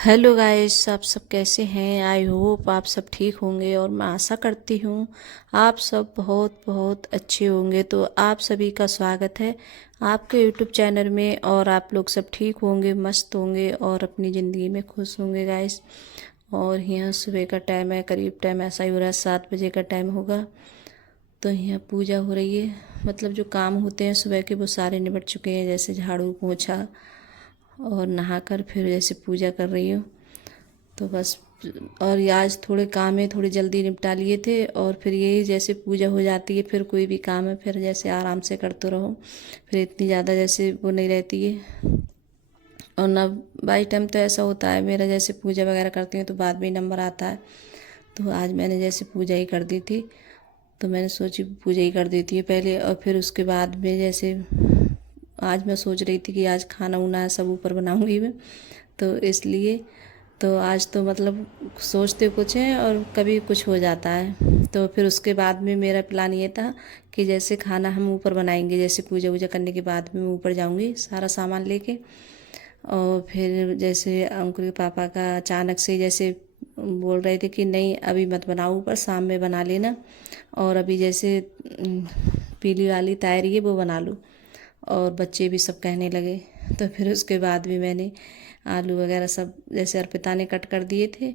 Hello guys, आप सब कैसे हैं। आई होप आप सब ठीक होंगे और मैं आशा करती हूँ आप सब बहुत बहुत अच्छे होंगे। तो आप सभी का स्वागत है आपके यूट्यूब चैनल में और आप लोग सब ठीक होंगे, मस्त होंगे और अपनी ज़िंदगी में खुश होंगे गाइस। और यहाँ सुबह का टाइम है, करीब टाइम ऐसा ही हो रहा है, 7 बजे का टाइम होगा। तो यहाँ पूजा हो रही है, मतलब जो काम होते हैं सुबह के वो सारे निपट चुके हैं, जैसे झाड़ू पोछा और नहाकर फिर जैसे पूजा कर रही हूँ। तो बस, और ये आज थोड़े काम है, थोड़ी जल्दी निपटा लिए थे और फिर यही जैसे पूजा हो जाती है फिर कोई भी काम है फिर जैसे आराम से करते रहो, फिर इतनी ज़्यादा जैसे वो नहीं रहती है। और ना बाई टाइम तो ऐसा होता है मेरा, जैसे पूजा वगैरह करती हूँ तो बाद में ही नंबर आता है। तो आज मैंने जैसे पूजा ही कर दी थी, तो मैंने सोची पूजा ही कर देती है पहले और फिर उसके बाद में जैसे आज मैं सोच रही थी कि आज खाना उना सब ऊपर बनाऊंगी मैं, तो इसलिए तो आज तो मतलब सोचते कुछ हैं और कभी कुछ हो जाता है। तो फिर उसके बाद में मेरा प्लान ये था कि जैसे खाना हम ऊपर बनाएंगे, जैसे पूजा वूजा करने के बाद में मैं ऊपर जाऊंगी सारा सामान लेके। और फिर जैसे अंकुर के पापा का अचानक से जैसे बोल रहे थे कि नहीं अभी मत बनाओ, ऊपर शाम में बना लेना, और अभी जैसे पीली वाली तायरी है वो बना लो। और बच्चे भी सब कहने लगे। तो फिर उसके बाद भी मैंने आलू वगैरह सब जैसे अर्पिता ने कट कर दिए थे,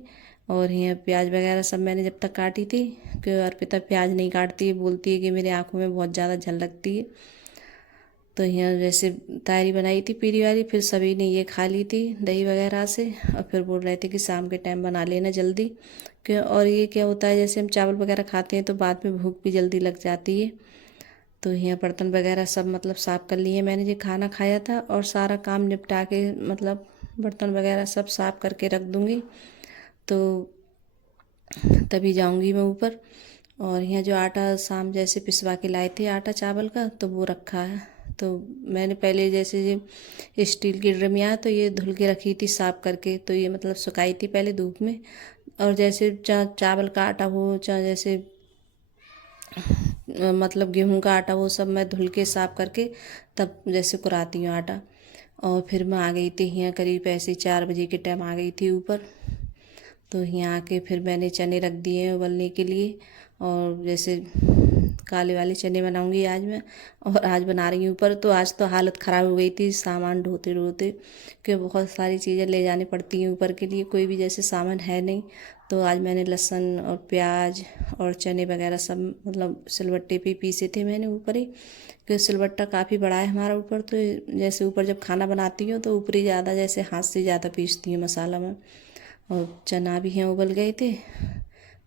और यहाँ प्याज वगैरह सब मैंने जब तक काटी थी, कि अर्पिता प्याज नहीं काटती है, बोलती है कि मेरे आँखों में बहुत ज़्यादा झल लगती है। तो यहाँ जैसे तायरी बनाई थी पीली वाली, फिर सभी ने ये खा ली थी दही वगैरह से, और फिर बोल रहे थे कि शाम के टाइम बना लेना जल्दी, क्यों और ये क्या होता है जैसे हम चावल वगैरह खाते हैं तो बाद में भूख भी जल्दी लग जाती है। तो यहाँ बर्तन वगैरह सब मतलब साफ़ कर लिए मैंने, जो खाना खाया था और सारा काम निपटा के मतलब बर्तन वगैरह सब साफ़ करके रख दूँगी, तो तभी जाऊँगी मैं ऊपर। और यहाँ जो आटा शाम जैसे पिसवा के लाए थे आटा चावल का, तो वो रखा है। तो मैंने पहले जैसे ये स्टील की ड्रमिया तो ये धुल के रखी थी साफ़ करके, तो ये मतलब सुखाई थी पहले धूप में। और जैसे चावल का आटा हो चाहे जैसे मतलब गेहूं का आटा, वो सब मैं धुल के साफ़ करके तब जैसे कुराती हूँ आटा। और फिर मैं आ गई थी यहाँ करीब ऐसे 4 बजे के टाइम आ गई थी ऊपर। तो यहाँ आके फिर मैंने चने रख दिए हैं उबलने के लिए, और जैसे काले वाले चने बनाऊंगी आज मैं। और आज बना रही हूँ ऊपर, तो आज तो हालत ख़राब हो गई थी सामान ढोते ढोते, कि बहुत सारी चीज़ें ले जानी पड़ती हैं ऊपर के लिए, कोई भी जैसे सामान है नहीं। तो आज मैंने लहसुन और प्याज और चने वगैरह सब मतलब सिलबट्टे पे पीसे थे मैंने ऊपर ही, क्योंकि सिलबट्टा काफ़ी बड़ा है हमारा ऊपर। तो जैसे ऊपर जब खाना बनाती हूँ तो ऊपर ही ज़्यादा जैसे हाथ से ज़्यादा पीसती हूँ मसाला में। और चना भी यहाँ उबल गए थे,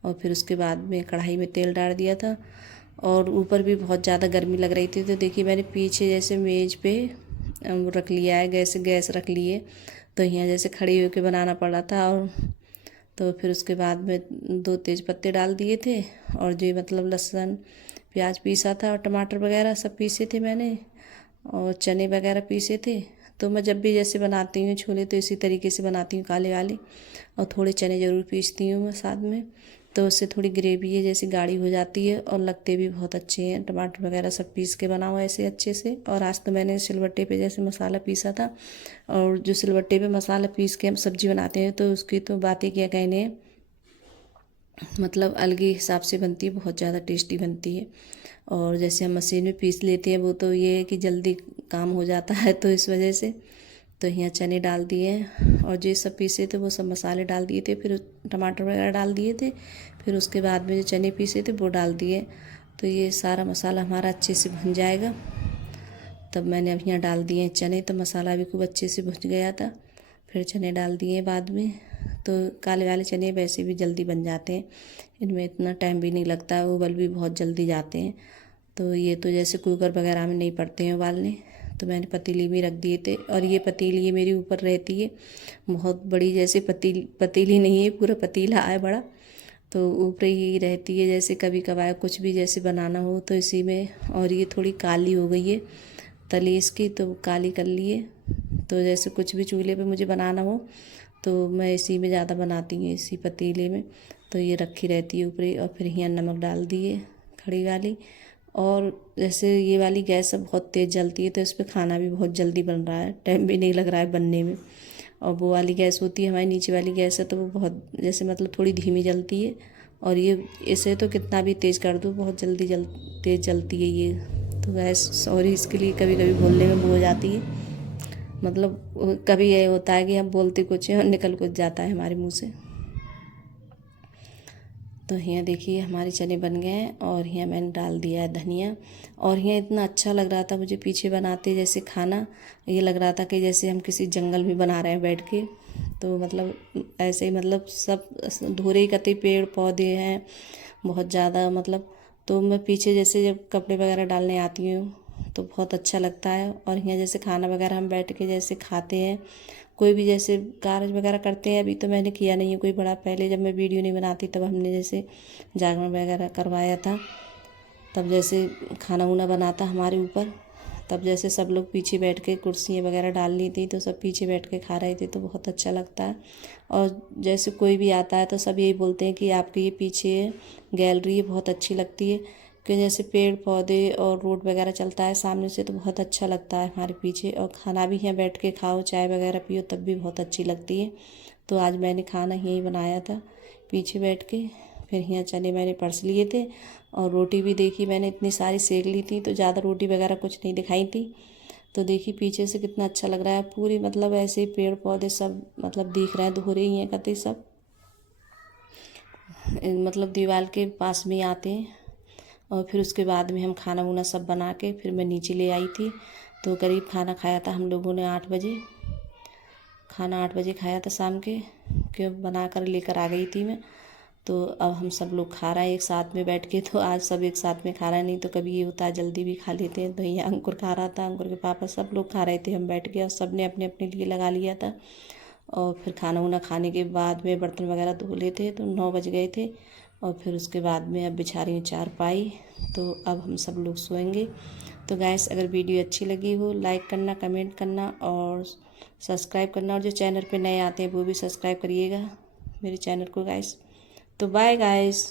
और फिर उसके बाद में कढ़ाई में तेल डाल दिया था। और ऊपर भी बहुत ज़्यादा गर्मी लग रही थी, तो देखिए मैंने पीछे जैसे मेज पे रख लिया है, गैस रख ली है। तो यहाँ जैसे खड़ी होकर बनाना पड़ा था। और तो फिर उसके बाद में 2 तेज पत्ते डाल दिए थे, और जो मतलब लहसुन प्याज पीसा था और टमाटर वगैरह सब पीसे थे मैंने, और चने वगैरह पीसे थे। तो मैं जब भी जैसे बनाती हूँ छोले तो इसी तरीके से बनाती हूँ काले वाले, और थोड़े चने ज़रूर पीसती हूँ मैं साथ में। तो उससे थोड़ी ग्रेवी है जैसी गाढ़ी हो जाती है और लगते भी बहुत अच्छे हैं। टमाटर वगैरह सब पीस के बनाओ ऐसे अच्छे से। और आज तो मैंने सिलबट्टे पे जैसे मसाला पीसा था, और जो सिलबट्टे पे मसाला पीस के हम सब्जी बनाते हैं तो उसकी तो बातें क्या कहने हैं, मतलब अलग ही हिसाब से बनती है, बहुत ज़्यादा टेस्टी बनती है। और जैसे हम मशीन में पीस लेते हैं वो तो ये है कि जल्दी काम हो जाता है, तो इस वजह से। तो यहाँ चने डाल दिए हैं, और जो सब पीसे थे वो सब मसाले डाल दिए थे, फिर टमाटर वगैरह डाल दिए थे, फिर उसके बाद में जो चने पीसे थे वो डाल दिए। तो ये सारा मसाला हमारा अच्छे से भुन जाएगा। तब मैंने अब यहाँ डाल दिए चने, तो मसाला भी खूब अच्छे से भुन गया था। फिर चने डाल दिए बाद में। तो काले वाले चने वैसे भी जल्दी बन जाते हैं, इनमें इतना टाइम भी नहीं लगता, उबल भी बहुत जल्दी जाते हैं। तो ये तो जैसे कुकर वगैरह में नहीं पड़ते हैं उबालने, तो मैंने पतीली में रख दिए थे। और ये पतीली ये मेरी ऊपर रहती है, बहुत बड़ी जैसे पतीली नहीं है, पूरा पतीला है बड़ा, तो ऊपर ही रहती है। जैसे कभी कभार कुछ भी जैसे बनाना हो तो इसी में। और ये थोड़ी काली हो गई है तली इसकी, तो काली कर लिए। तो जैसे कुछ भी चूल्हे पे मुझे बनाना हो तो मैं इसी में ज़्यादा बनाती हूँ, इसी पतीले में। तो ये रखी रहती है ऊपरी। और फिर यहाँ नमक डाल दिए खड़ी वाली। और जैसे ये वाली गैस बहुत तेज़ जलती है तो इस पर खाना भी बहुत जल्दी बन रहा है, टाइम भी नहीं लग रहा है बनने में। और वो वाली गैस होती है हमारी नीचे वाली गैस है तो वो बहुत जैसे मतलब थोड़ी धीमी जलती है। और ये इसे तो कितना भी तेज़ कर दो बहुत जल्दी तेज़ जलती है ये। तो गैस सॉरी इसके लिए, कभी कभी बोलने में वो हो जाती है, मतलब कभी ये होता है कि हम बोलते कुछ हैं और निकल कुछ जाता है हमारे मुंह से। तो यहाँ देखिए हमारे चने बन गए हैं और यहाँ मैंने डाल दिया है धनिया। और यहाँ इतना अच्छा लग रहा था मुझे पीछे बनाते जैसे खाना, ये लग रहा था कि जैसे हम किसी जंगल में बना रहे हैं बैठ के। तो मतलब ऐसे ही मतलब सब धुरे कते पेड़ पौधे हैं बहुत ज़्यादा, मतलब तो मैं पीछे जैसे जब कपड़े वगैरह डालने आती हूँ तो बहुत अच्छा लगता है। और यहाँ जैसे खाना वगैरह हम बैठ के जैसे खाते हैं, कोई भी जैसे कार्य वगैरह करते हैं, अभी तो मैंने किया नहीं है कोई बड़ा, पहले जब मैं वीडियो नहीं बनाती तब हमने जैसे जागरण वगैरह करवाया था, तब जैसे खाना उना बनाता हमारे ऊपर, तब जैसे सब लोग पीछे बैठ के कुर्सियाँ वगैरह डाल ली थी तो सब पीछे बैठ के खा रहे थे तो बहुत अच्छा लगता है। और जैसे कोई भी आता है तो सब यही बोलते हैं कि आपके ये पीछे गैलरी बहुत अच्छी लगती है, कि जैसे पेड़ पौधे और रोड वगैरह चलता है सामने से तो बहुत अच्छा लगता है हमारे पीछे। और खाना भी यहाँ बैठ के खाओ चाय वगैरह पियो तब भी बहुत अच्छी लगती है। तो आज मैंने खाना यहीं बनाया था पीछे बैठ के। फिर यहाँ चने मैंने परस लिए थे और रोटी भी देखी मैंने इतनी सारी सेक ली थी तो ज़्यादा रोटी वगैरह कुछ नहीं दिखाई थी। तो देखी पीछे से कितना अच्छा लग रहा है, पूरी मतलब ऐसे पेड़ पौधे सब मतलब दिख रहे हैं, दोहरे ही हैं कते सब, मतलब दीवार के पास में आते हैं। और फिर उसके बाद में हम खाना वाना सब बना के फिर मैं नीचे ले आई थी। तो करीब खाना खाया था हम लोगों ने 8 बजे, खाना 8 बजे खाया था शाम के, क्यों बना कर लेकर आ गई थी मैं। तो अब हम सब लोग खा रहे हैं एक साथ में बैठ के, तो आज सब एक साथ में खा रहे हैं, नहीं तो कभी ये होता है जल्दी भी खा लेते हैं। तो ये अंकुर खा रहा था, अंकुर के पापा सब लोग खा रहे थे, हम बैठ के और सब ने अपने अपने लिए लगा लिया था। और फिर खाना वाना खाने के बाद में बर्तन वगैरह धो लेते तो 9 बज गए थे। और फिर उसके बाद में अब बिछा रही हूँ चारपाई, तो अब हम सब लोग सोएंगे। तो गैस अगर वीडियो अच्छी लगी हो लाइक करना, कमेंट करना और सब्सक्राइब करना, और जो चैनल पे नए आते हैं वो भी सब्सक्राइब करिएगा मेरे चैनल को गैस। तो बाय गाइस।